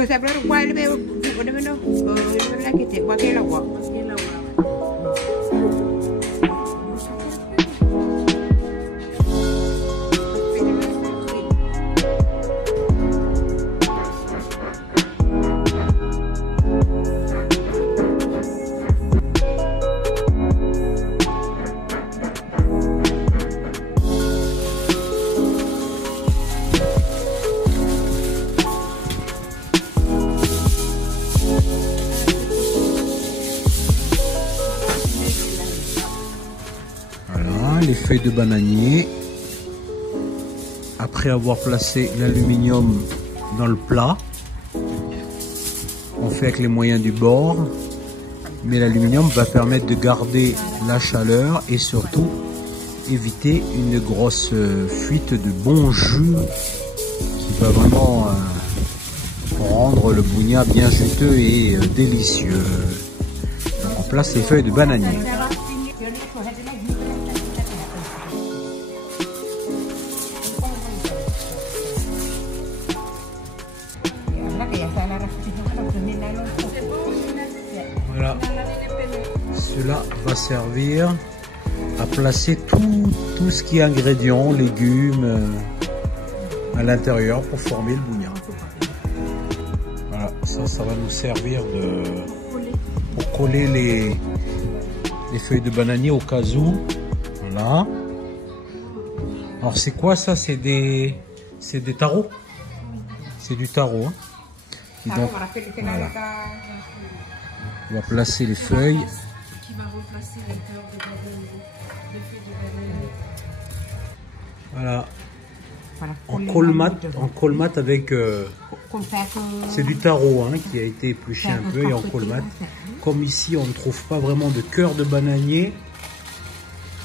que ça peut voir le même là qui était quelle voix. Les feuilles de bananier. Après avoir placé l'aluminium dans le plat, on fait avec les moyens du bord, mais l'aluminium va permettre de garder la chaleur et surtout éviter une grosse fuite de bon jus qui va vraiment rendre le bougna bien juteux et délicieux. Donc on place les feuilles de bananier. Voilà, cela va servir à placer tout ce qui est ingrédients, légumes à l'intérieur pour former le bougna. Voilà, ça va nous servir pour coller les feuilles de bananier au cas où. Voilà. Alors c'est quoi ça? C'est des tarots. C'est du tarot. Hein. Et donc, voilà. On va placer les feuilles. Voilà. En colmate avec... c'est du tarot hein, qui a été épluché un peu et en colmate. Comme ici, on ne trouve pas vraiment de cœur de bananier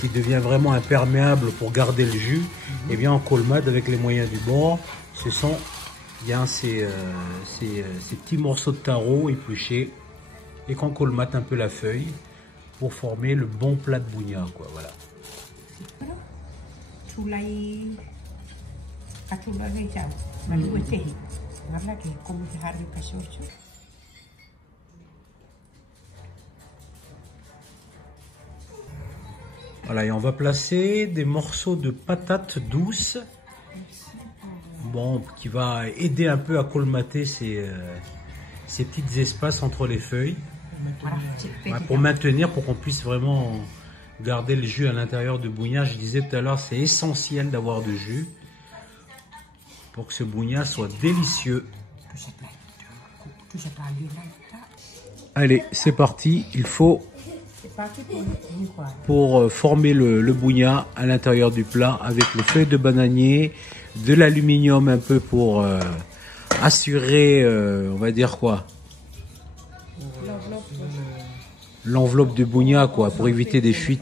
qui devient vraiment imperméable pour garder le jus. Et bien en colmate avec les moyens du bord, ce sont bien ces petits morceaux de tarot épluchés et qu'on colmate un peu la feuille pour former le bon plat de bougna, quoi. Voilà. Voilà, et on va placer des morceaux de patates douces, bon, qui va aider un peu à colmater ces petits espaces entre les feuilles, pour maintenir, pour qu'on puisse vraiment garder le jus à l'intérieur du bougna. Je disais tout à l'heure, c'est essentiel d'avoir du jus pour que ce bougna soit délicieux. Allez, c'est parti, il faut... pour former le bougna à l'intérieur du plat avec les feuilles de bananier, de l'aluminium un peu pour assurer, on va dire quoi, l'enveloppe du bougna, quoi, pour éviter des fuites,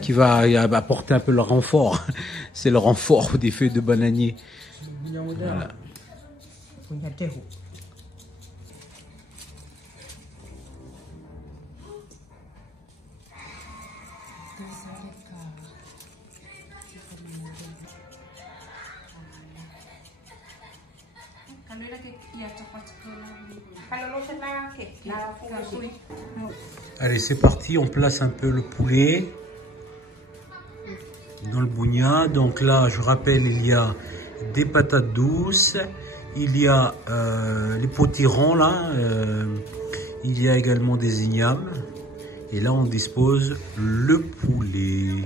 qui va apporter un peu le renfort. C'est le renfort des feuilles de bananier. Voilà. Allez, c'est parti, on place un peu le poulet dans le bougna. Donc là, je rappelle, il y a des patates douces, il y a les potirons là, il y a également des ignames. Et là, on dispose le poulet.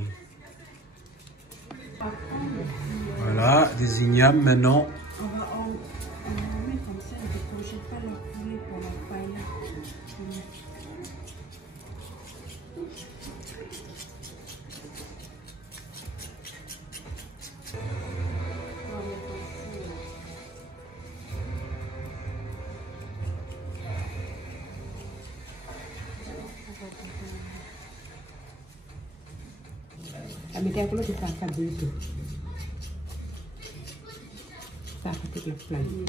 Voilà, des ignames maintenant. Ambil aku lagi tak sambil itu. Tak ketik lagi.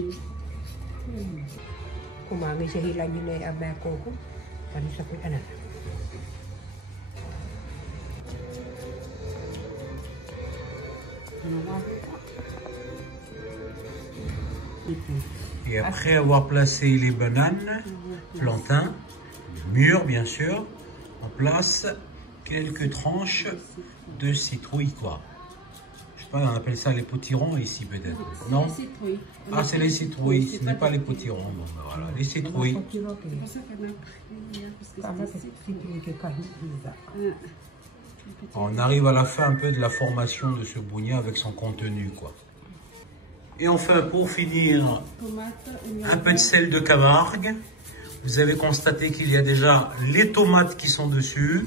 Kumangi sehilang ni abang aku tadi sakit anak. Et après avoir placé les bananes, plantains, mûrs bien sûr, on place quelques tranches de citrouille quoi. Je sais pas, on appelle ça les potirons ici peut-être. Non? Ah, c'est les citrouilles, ce n'est pas les potirons. Bon, ben voilà, les citrouilles. On arrive à la fin un peu de la formation de ce bougna avec son contenu quoi. Et enfin pour finir, un peu de sel de Camargue. Vous avez constaté qu'il y a déjà les tomates qui sont dessus,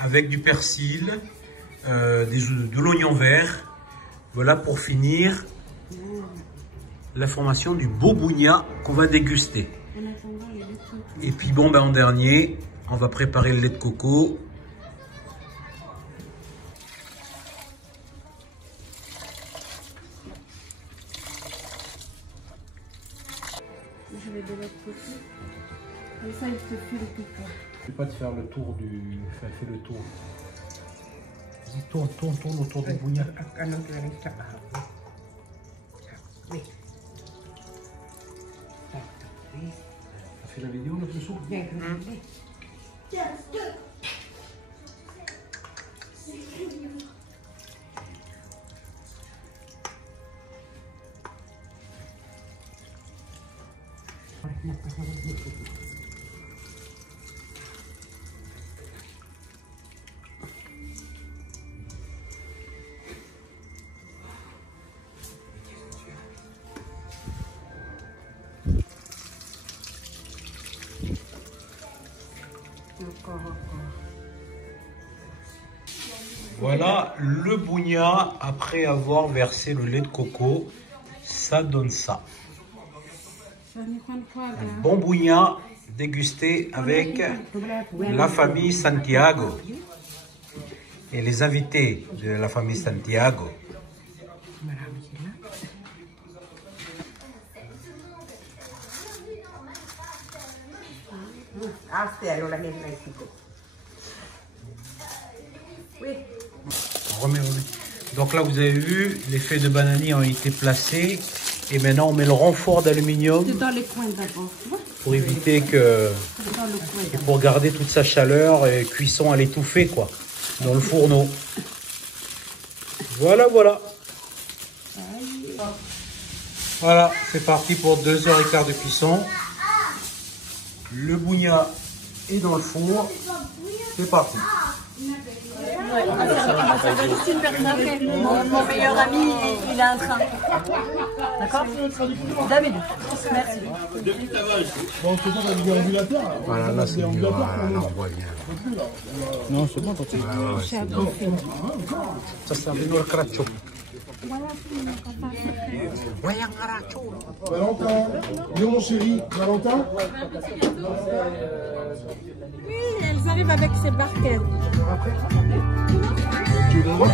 avec du persil, de l'oignon vert. Voilà pour finir la formation du beau bougna qu'on va déguster. Et puis bon, ben en dernier, on va préparer le lait de coco. Je vais de l'autre côté. Comme ça, il te fait le piquant. Je ne vais pas te faire le tour du... Fais le tour. Vas-y, tourne autour du bougna. Oui. T'as fait la vidéo là dessous? Voilà le bougna après avoir versé le lait de coco. Ça donne ça. Un bon bougna dégusté avec la famille Santiago et les invités de la famille Santiago. Oui. Remets. Donc là, vous avez vu, les feuilles de bananier ont été placées. Et maintenant, on met le renfort d'aluminium Dans les coins d'abord. pour éviter que... Dans le coin. Et pour garder toute sa chaleur et cuisson à l'étouffer, quoi, dans le fourneau. Voilà, voilà. Voilà, c'est parti pour 2h15 de cuisson. Le bougna est dans le four. C'est parti. Mon meilleur ami, il a un train. D'accord? David, merci. Voilà, là c'est mieux. Voilà, là on voit bien. Non, c'est bon, continue. Ça sert de nous le craccio. Valentin, viens mon chéri, Valentin. Oui, elles arrivent avec ces barquettes. Tu veux voir